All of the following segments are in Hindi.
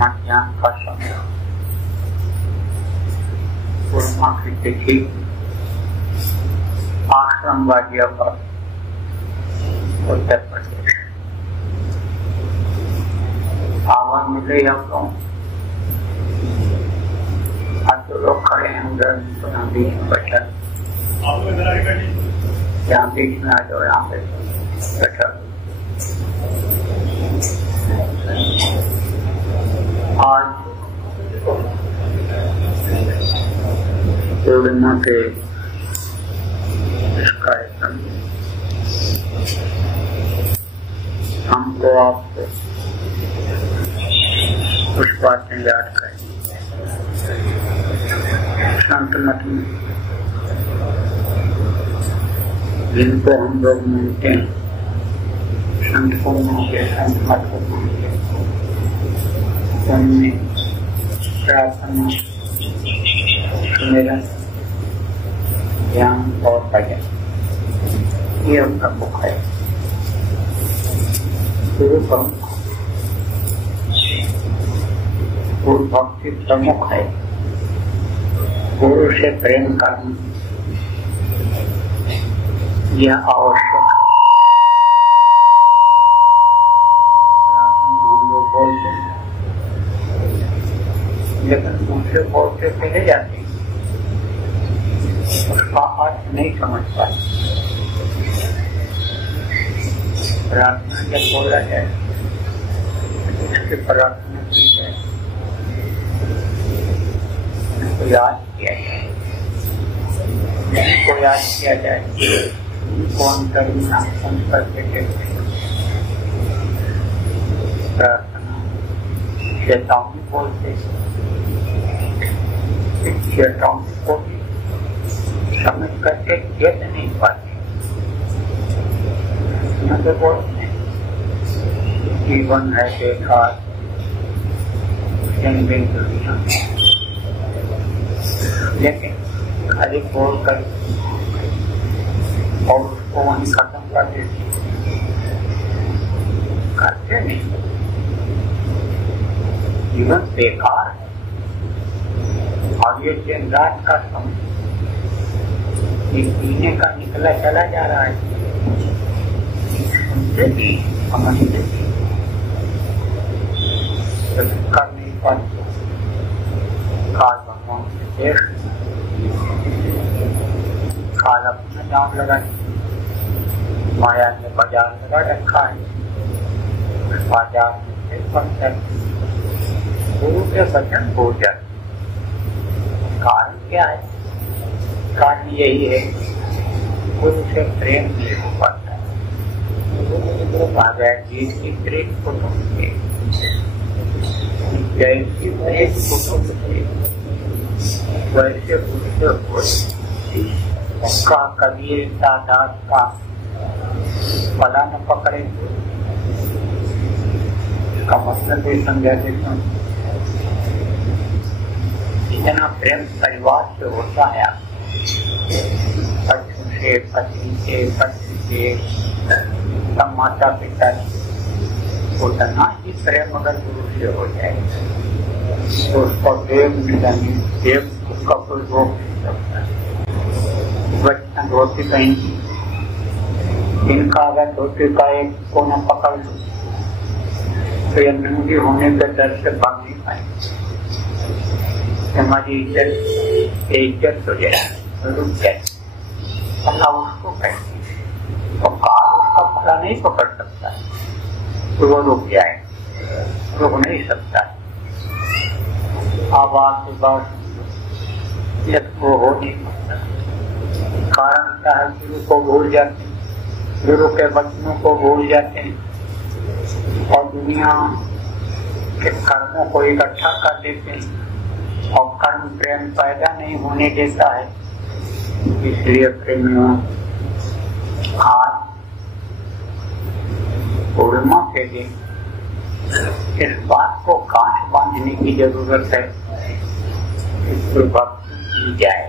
मध्याह्न का समय पूर्णिमा की तिथि आश्रम वादिया पर उत्तर प्रदेश आवाज मिले हम लोग आज तो लोग खड़े हैं उधर बीच में बैठा यहाँ बीच में आ जाओ यहाँ पे बैठा आज पूर्णिमा के इस कार्यक्रम हमको आपको कुछ बातें याद करें। संत मत में जिनको हम लोग मानते हैं, संत को मानते, संत मत को मानते, उनमें प्रार्थना, सुमिरन, ज्ञान और भजन ये उनका मुख है। गुरु भक्ति प्रमुख है। गुरु से प्रेम करना यह आवश्यक है। प्रार्थना हम लोग बोलते हैं लेकिन दूसरे बोलते चले जाते हैं, उसका अर्थ नहीं समझ पाते। प्रार्थना जब बोला जाए उसकी प्रार्थना की जाए, उनको याद किया जाए, उनको याद किया जाए, उनको अंतर्मना संस्कार के प्रार्थना चेतावनी बोलते, चेतावनी को समझ करके चेत नहीं पाते। तो बोलते हैं जीवन है बेकार, दुनिया लेकिन खाली बोल कर और उसको वहीं खत्म कर देते, करते नहीं। जीवन बेकार है और ये दिन रात का समय ये पीने का निकला चला जा रहा है। सुनते भी समझते भी कर नहीं पाते। काल भगवान से देख, काल अपना जान लगा, माया ने बाजार लगा रखा है, बाजार में गुरु के वचन भूल जाते। कारण क्या है? कारण यही है गुरु से प्रेम नहीं हो पाता है। भगवान जी की प्रेम कुटुंब से, जैसी प्रेम कुटुंब से वैसे उसका कबीर दास का पला न पकड़े, इसका मतलब भी समझा देता हूँ। इतना प्रेम परिवार से होता है, पति से, पत्नी से, पति से, तब माता पिता उतना ही प्रेम अगर गुरु से हो जाए तो उसको देव मिलने देव उसका कोई रोक नहीं सकता। बचपन धोती पहनी, इनका अगर धोती का एक कोना पकड़ लो तो ये नंगी होने के डर से भाग नहीं पाएंगे। हमारी इज्जत हो जाए रुक जाए, अल्लाह उसको कहते हैं और काल उसका पता नहीं पकड़ सकता तो वो रुक जाए, रुक नहीं सकता। आवाज के बाद वो हो नहीं सकता। कारण क्या है, गुरु को भूल जाते हैं, गुरु के वचनों को भूल जाते हैं और दुनिया के कर्मों को इकट्ठा कर देते हैं और कर्म प्रेम पैदा नहीं होने देता है। इसलिए प्रेमियों आज पूर्णिमा के दिन इस बात को गांठ बांधने की जरूरत है कि गुरु भक्ति की जाए,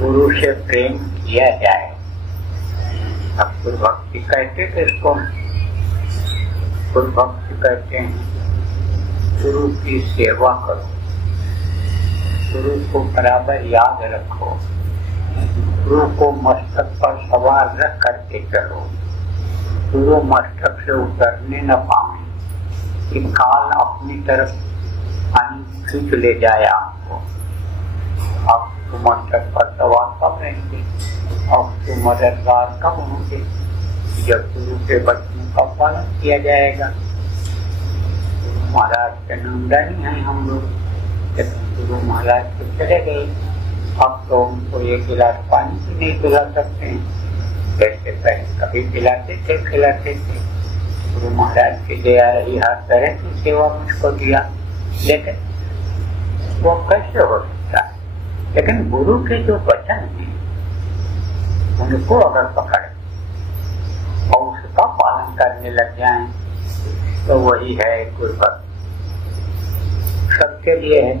गुरु से प्रेम किया जाए। अब गुरु भक्ति कहते किसको? गुरु भक्ति कहते हैं गुरु की सेवा करो, गुरु को बराबर याद रखो, गुरु को मस्तक पर सवार रख करके चलो, गुरु मस्तक से उतरने न पाए कि काल अपनी तरफ खींच ले जाए आपको। आप मस्तक पर सवार कब रहेंगे और मददगार कब होंगे? जब गुरु के वचनों का पालन किया जाएगा। गुरु महाराज के नंदनी हैं हम लोग, गुरु महाराज तो चले गए, अब तो उनको एक गिलास पानी भी नहीं पिला सकते हैं। जैसे पहले कभी पिलाते थे खिलाते थे, गुरु महाराज की दया रही, हर तरह की सेवा मुझको दिया, लेकिन वो कैसे हो सकता है? लेकिन गुरु के जो वचन हैं उनको अगर पकड़े और उसका पालन करने लग जाएं तो वही है गुरु भक्ति। सबके लिए है,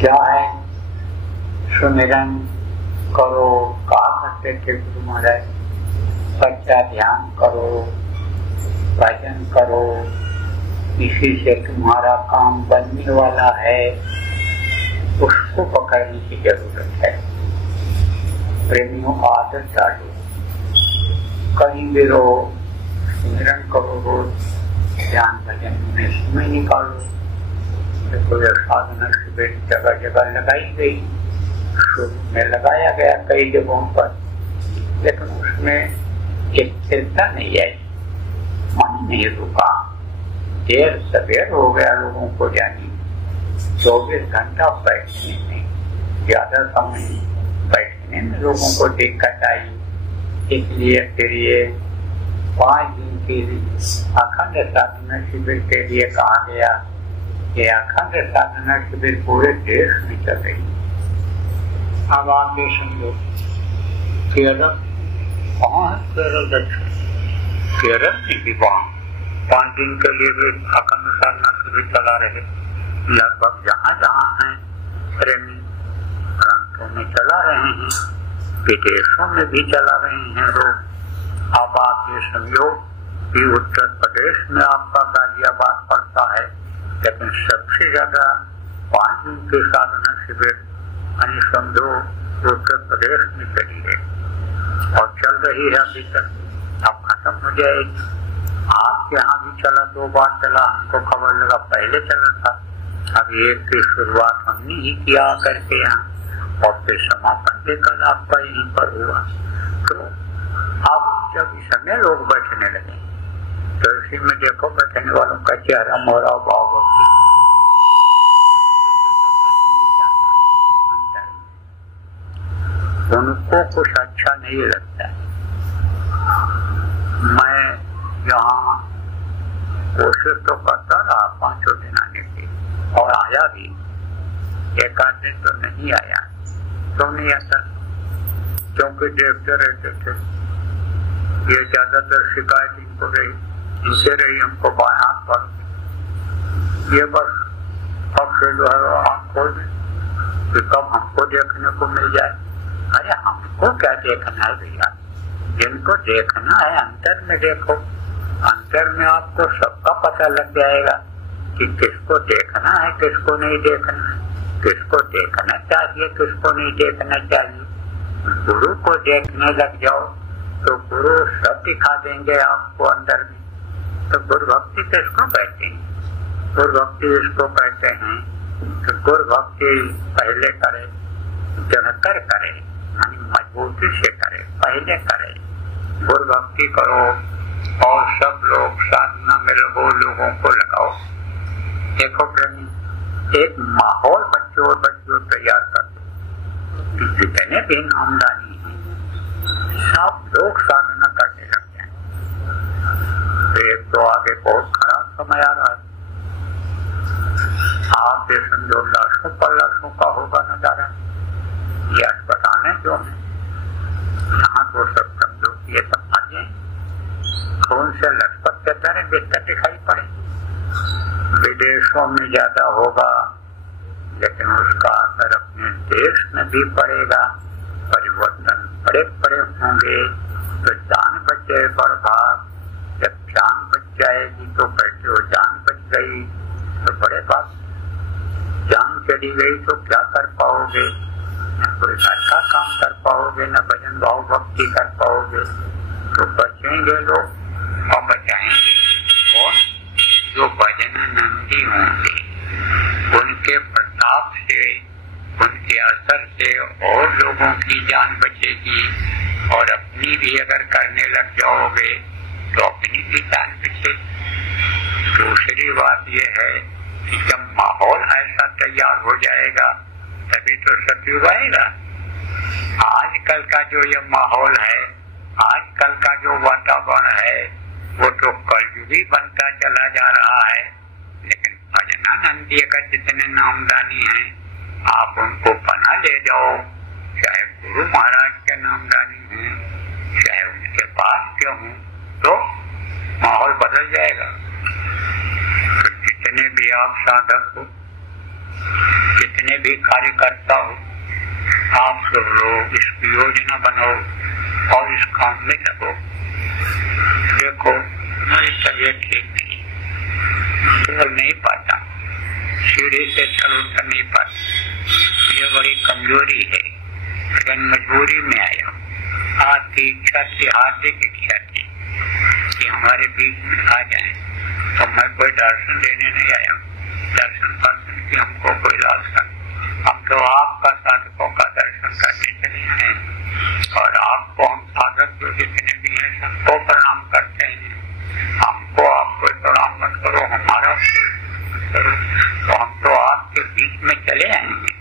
क्या है? सुमिरन करो, कहा करते थे गुरु महाराज, सच्चा ध्यान करो, भजन करो, इसी से तुम्हारा काम बनने वाला है। उसको पकड़ने की जरूरत है। प्रेमियों आदत डालो, कहीं भी रहो, सुमिरन करो, रोज ध्यान भजन में समय निकालो। देखो ये साधना शिविर जगह जगह लगाई गई, शुरू में लगाया गया कई जगहों पर, लेकिन उसमें एक स्थिरता नहीं आई, मन नहीं रुका। देर सवेर हो गया लोगों को जाने, 24 घंटा बैठने में, ज्यादा समय बैठने में लोगों को दिक्कत आई। इसलिए फिर ये 5 दिन की अखंड साधना शिविर के लिए कहा गया। ये अखंड साधना शिविर पूरे देश में चल रही। अब आप ये समझो, केरल कहाँ है? केरल दक्षिण केरल में भी वहाँ 5 दिन के लिए भी अखंड साधना शिविर चला रहे। लगभग जहाँ जहाँ है प्रेमी प्रांतों में चला रहे हैं, विदेशों में भी चला रहे हैं लोग। अब आप ये समझो कि उत्तर प्रदेश में आपका गाजियाबाद पड़ता है, लेकिन सबसे ज्यादा 5 दिन के साधना शिविर समझो उत्तर प्रदेश में चली है और चल रही है अभी तक, अब खत्म हो जाएगी। आपके यहाँ भी चला, 2 बार चला, हमको खबर लगा पहले चला था। अब एक की शुरुआत हमने ही किया करके यहाँ, और फिर समापन भी कल आपका यहीं पर हुआ। तो अब जब इसमें लोग बैठने लगे तो इसी में देखो बैठने वालों का चेहरा मोहरा भाव भक्ति उनको कुछ अच्छा नहीं लगता। मैं यहाँ कोशिश तो करता रहा 5 दिन आने की, और आया भी, 1 आध दिन तो नहीं आया। तो नहीं आता क्योंकि देखते रहते थे, ये ज्यादातर शिकायत इनको रही, इनसे रही हमको बाएं हाथ पर। ये बस अब से जो है आँख खोल दें कि कब हमको देखने को मिल जाए। अरे हमको क्या देखना है भैया, जिनको देखना है अंतर में देखो, अंतर में आपको सबका पता लग जाएगा कि किसको देखना है, किसको नहीं देखना है, किसको देखना चाहिए, किसको नहीं देखना चाहिए। गुरु को देखने लग जाओ तो गुरु सब दिखा देंगे आपको अंदर में। तो गुरु भक्ति किसको कहते हैं? गुरु भक्ति इसको कहते हैं कि गुरु भक्ति पहले करे, जनकर करे, मजबूती से करे, पहले करे। गुरु भक्ति करो और सब लोग साधना में लगो, लोगों को लगाओ। देखो प्रेमी, एक माहौल बच्चों तैयार कर दो, जितने भी आमदनी है सब लोग साधना करने लग जाए। एक तो आगे बहुत खराब समय आ रहा है, आप ये समझो लाशों का होगा नजारा। ये अस्पतालें जो है यहाँ तो सब समझो ये सब आ जाए, खून से लथपथ के तरह बिस्तर दिखाई पड़े। विदेशों में ज्यादा होगा लेकिन उसका असर अपने देश में भी पड़ेगा। परिवर्तन बड़े होंगे तो जान बचे बड़ भाग। जब जान बच जाएगी तो कहते हो जान बच गई, तो बड़े बात। जान चली गई तो क्या कर पाओगे? न कोई घर का काम कर पाओगे, न भजन भाव भक्ति कर पाओगे। तो बचेंगे लोग और बचाएंगे कौन? जो भजनानंदी होंगे, उनके प्रताप से, उनके असर से और लोगों की जान बचेगी। और अपनी भी अगर करने लग जाओगे तो अपनी भी जान बचेगी। दूसरी बात यह है कि जब माहौल ऐसा तैयार हो जाएगा तभी तो सतयुग आएगा। आजकल का जो ये माहौल है, आजकल का जो वातावरण है, वो तो कलयुगी बनता चला जा रहा है। लेकिन भजनानंदी का जितने नामदानी हैं, आप उनको पना ले जाओ, चाहे गुरु महाराज के नामदानी हैं, चाहे उनके पास क्यों हूँ, तो माहौल बदल जाएगा। तो जितने भी आप साधक हो, जितने भी कार्यकर्ता हो, आप सब लोग इसकी योजना बनाओ और इस काम में लगो। देखो मेरी तबीयत ठीक नहीं, चल नहीं पाता, सीढ़ी से चल उतर नहीं पाता, ये बड़ी कमजोरी है। लेकिन मजबूरी में आया, आपकी इच्छा थी, हार्दिक इच्छा थी कि हमारे बीच में आ जाए। तो मैं कोई दर्शन देने नहीं आया, दर्शन की हमको कोई लालसा। हम तो आपका साधकों का दर्शन करने चले हैं और आपको हम साधक जो जितने भी हैं सबको प्रणाम करते हैं। हमको आप कोई प्रणाम मत करो, हमारा करो, तो हम तो आपके बीच में चले आएंगे।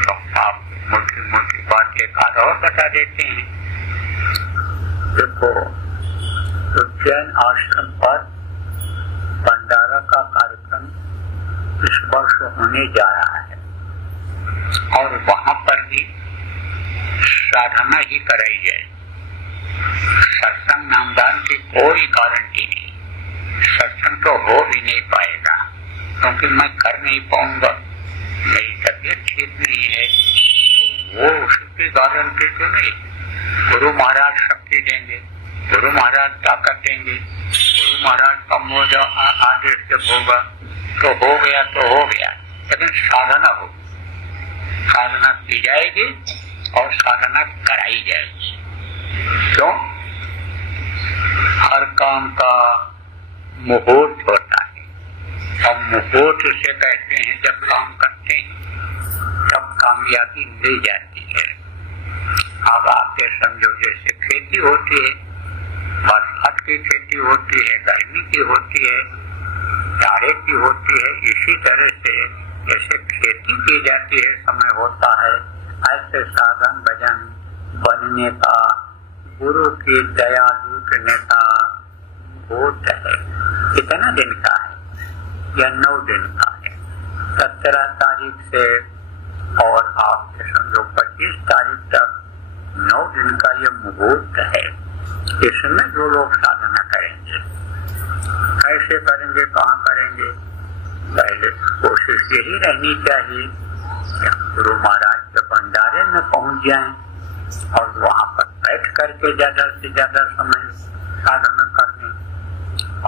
तो आप मोटी बात एक आध और बता देते हैं। देखो उज्जैन आश्रम पर भंडारा का कार्यक्रम इस वर्ष होने जा रहा है और वहाँ पर भी साधना ही कराई जाए। सत्संग नामदान की कोई गारंटी नहीं, सत्संग तो हो भी नहीं पाएगा क्योंकि मैं कर नहीं पाऊंगा, मेरी तबीयत ठीक नहीं है। तो वो उसकी गारंटी तो नहीं। गुरु महाराज शक्ति देंगे, गुरु महाराज ताकत देंगे, गुरु महाराज का मोजा आदेश जब होगा तो हो गया तो हो गया। लेकिन साधना हो, साधना की जाएगी और साधना कराई जाएगी। क्यों? हर काम का मुहूर्त होता है और मुहूर्त से कहते हैं जब काम करते हैं तब कामयाबी मिल जाती है। अब आप ये समझो जैसे खेती होती है, बरसात की खेती होती है, गर्मी की होती है, जाड़े की होती है, इसी तरह से जैसे खेती की जाती है समय होता है, ऐसे साधन भजन बनने का, गुरु की दया लूटने का मुहूर्त है। कितना दिन का है? या 9 दिन का है। 17 तारीख से और आप समझो 25 तारीख तक 9 दिन का ये मुहूर्त है। इसमें जो लोग साधना करेंगे, कैसे करेंगे, कहाँ करेंगे, पहले कोशिश यही रहनी चाहिए कि गुरु महाराज के भंडारे में पहुंच जाएं और वहाँ पर बैठ करके ज्यादा से ज्यादा समय साधना करने,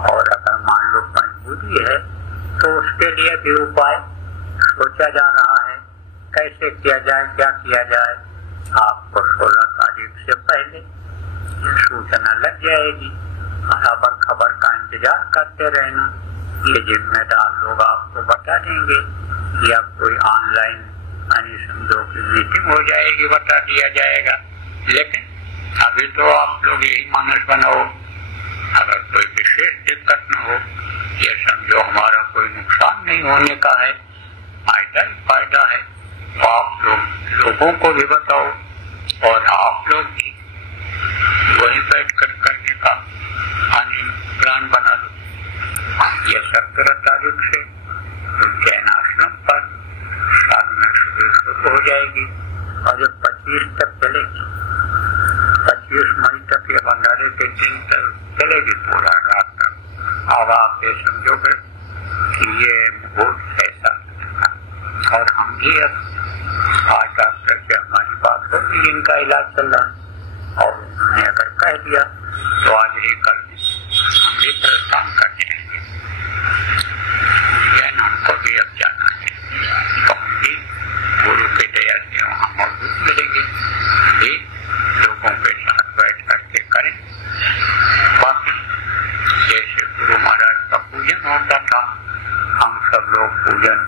और अगर मान लो मजबूरी है तो उसके लिए भी उपाय सोचा जा रहा है, कैसे किया जाए, क्या किया जाए। आपको 16 तारीख से पहले सूचना लग जाएगी, खबर खबर का इंतजार करते रहना। ये जिम्मेदार लोग आपको बता देंगे, या कोई ऑनलाइन यानी समझो की मीटिंग हो जाएगी, बता दिया जाएगा। लेकिन अभी तो आप लोग यही मानस बनाओ, अगर कोई विशेष दिक्कत न हो, ये समझो हमारा कोई नुकसान नहीं होने का है, फायदा ही फायदा है, तो आप लोगों को भी बताओ, और आप लोग भी वही बैठ कर करने का प्लान बना लो। ये 17 तारीख से जैन आश्रम पर साधना शुरू हो जाएगी, और ये 25 तक चलेगी। 25 मई तक ये भंडारे के दिन तक चलेगी, पूरा रात तक। अब आप ये समझोगे कि ये बहुत ऐसा, और हम भी अब आज डॉक्टर से हमारी बात होगी, जिनका इलाज चल रहा है, और उन्होंने अगर कह दिया तो आज ही कल हम भी प्रस्थान कर जाएंगे। हमको भी अब जाना है, तो हम भी गुरु के दया से वहाँ मौजूद मिलेंगे, भी लोगों के साथ बैठ करके करें। बाकी जैसे गुरु महाराज का पूजन होता था, हम सब लोग पूजन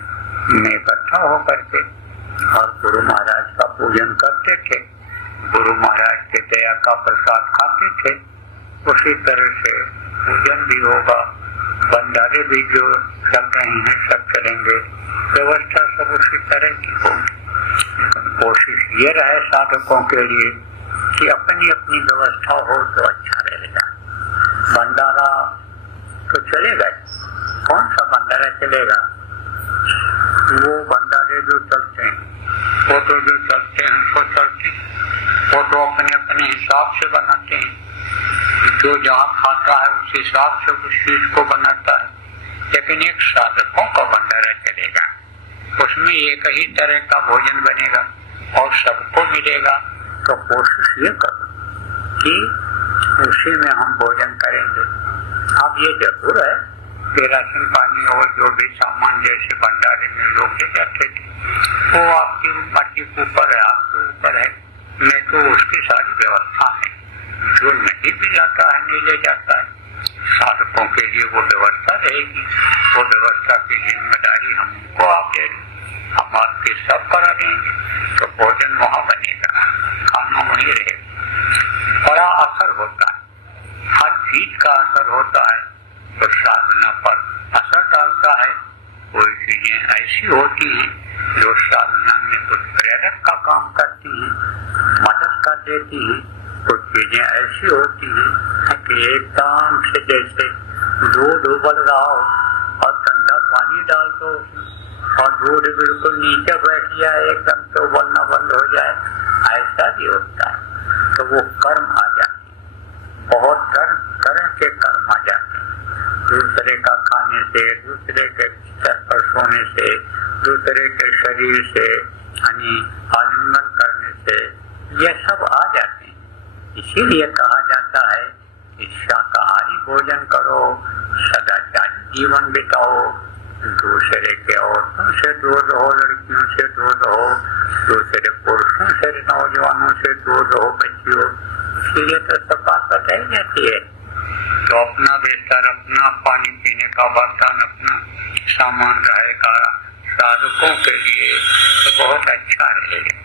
में इकट्ठा होकर के और गुरु महाराज का पूजन करते थे, गुरु महाराज के दया का प्रसाद खाते थे। उसी तरह से पूजन भी होगा, भंडारे भी जो चल रहे हैं सब चलेंगे, व्यवस्था सब उसी तरह की होगी। कोशिश ये रहे साधकों के लिए कि अपनी अपनी व्यवस्था हो तो अच्छा रहेगा। भंडारा तो चलेगा, कौन सा भंडारा चलेगा? वो भंडारे जो चलते हैं, फोटो जो चलते हैं वो चलते हैं, फोटो अपने अपने हिसाब से बनाते हैं, जो जहाँ खाता है उस हिसाब से उस चीज को बनाता है। लेकिन एक साधकों का भंडारा चलेगा, उसमें एक ही तरह का भोजन बनेगा और सबको मिलेगा। तो कोशिश ये करो कि उसी में हम भोजन करेंगे। अब ये जरूर है कि राशन पानी और जो भी सामान जैसे भंडारे में लोग ले जाते थे, वो आपकी मर्जी के ऊपर है, आपके ऊपर है। नहीं तो उसकी सारी व्यवस्था है, जो नहीं भी जाता है नहीं ले जाता है, साधकों के लिए वो व्यवस्था रहेगी। वो व्यवस्था की जिम्मेदारी हमको आप दे दें, हम आपके सब करा देंगे, तो भोजन वहाँ बनेगा, खाना वहीं रहेगा। बड़ा असर होता है, हर चीज का असर होता है, तो साधना पर असर डालता है। कोई चीजें ऐसी होती हैं जो साधना में कुछ प्रेरक का काम करती हैं, मदद कर देती हैं। कुछ चीजें ऐसी होती हैं कि एकदम से जैसे दूध उबल रहा हो और ठंडा पानी डाल दो और दूध बिल्कुल नीचे बैठ जाए, एकदम से उबलना बंद हो जाए, ऐसा भी होता है। तो वो कर्म आ जाते हैं, बहुत तरह के कर्म आ जाते हैं। दूसरे का खाने से, दूसरे के सर पर सोने से, दूसरे के शरीर से यानी आलिंगन करने से, ये सब आ जाते हैं। इसीलिए कहा जाता है कि शाकाहारी भोजन करो, सदाचारी जीवन बिताओ, दूसरे के औरतों से दूर रहो, लड़कियों से दूर रहो, दूसरे पुरुषों से, नौजवानों से दूर रहो बच्चियों। इसीलिए तो सब बात बताई जाती है। तो अपना बिस्तर, अपना पानी पीने का बर्तन, अपना सामान रहेगा, साधकों के लिए तो बहुत अच्छा रहेगा।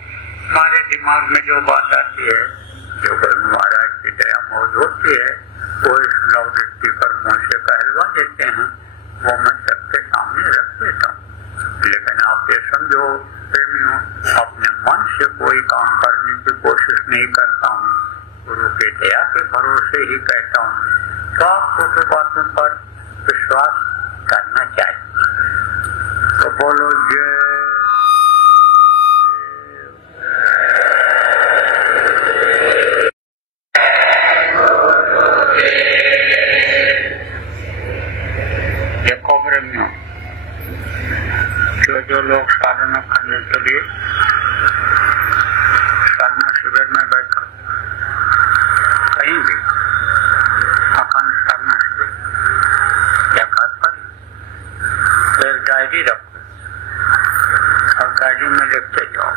हमारे दिमाग में जो बात आती है, जो गुरु महाराज की दया मौजूद होती है, वो इस लौदृष्टि पर मुँह से कहलवा देते हैं, वो मैं सबके सामने रख देता हूँ। लेकिन आप ये समझो प्रेमियों, अपने मन से कोई काम करने की कोशिश नहीं करता हूँ, गुरु के दया के भरोसे ही कहता हूँ। तो आपको तो बातों पर विश्वास करना चाहिए। तो बोलो जय। देखो प्रेमियों, जो लोग साधना करने के लिए साधना शिविर में बैठो, डायरी रखो और डायरी में लिखते जाओ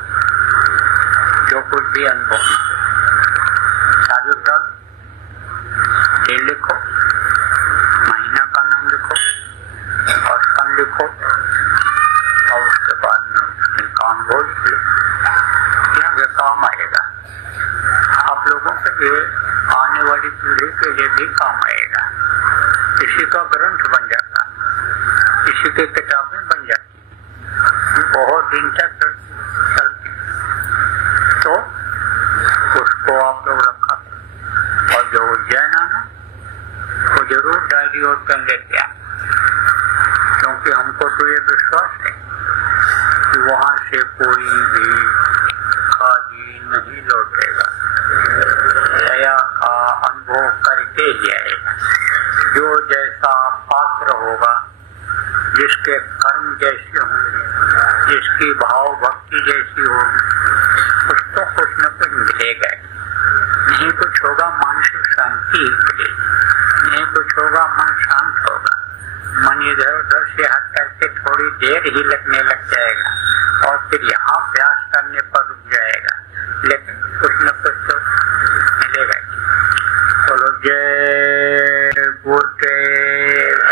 जो कुछ भी अनुभव चालू डाल, ये लिखो, महीना का नाम लिखो और सन लिखो और उसके बाद में काम बोल ये काम आएगा। आप लोगों के लिए, आने वाली पीढ़ी के लिए भी काम आएगा। किसी का ग्रंथ बन जाता, किसी की किताबें बन जाती, बहुत दिन तक चलती, तो उसको आप लोग रखा और जो उज्जैन आना वो जरूर डायरी और पेन लेते आए, क्योंकि हमको तो ये विश्वास है कि वहां से कोई भी खाली नहीं लौटेगा, दया का अनुभव करके ही आएगा। जो जैसा पात्र होगा, जिसके कर्म जैसे होंगे, जिसकी भाव भक्ति जैसी होगी, उसको कुछ न कुछ मिलेगा। नहीं कुछ होगा मानसिक शांति मिलेगी, नहीं कुछ होगा मन शांत होगा, मन इधर उधर से हट करके थोड़ी देर ही लगने लग जाएगा और फिर यहाँ अभ्यास करने पर रुक जाएगा, लेकिन कुछ न कुछ तो मिलेगा। चलो जय गुरुदेव।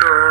So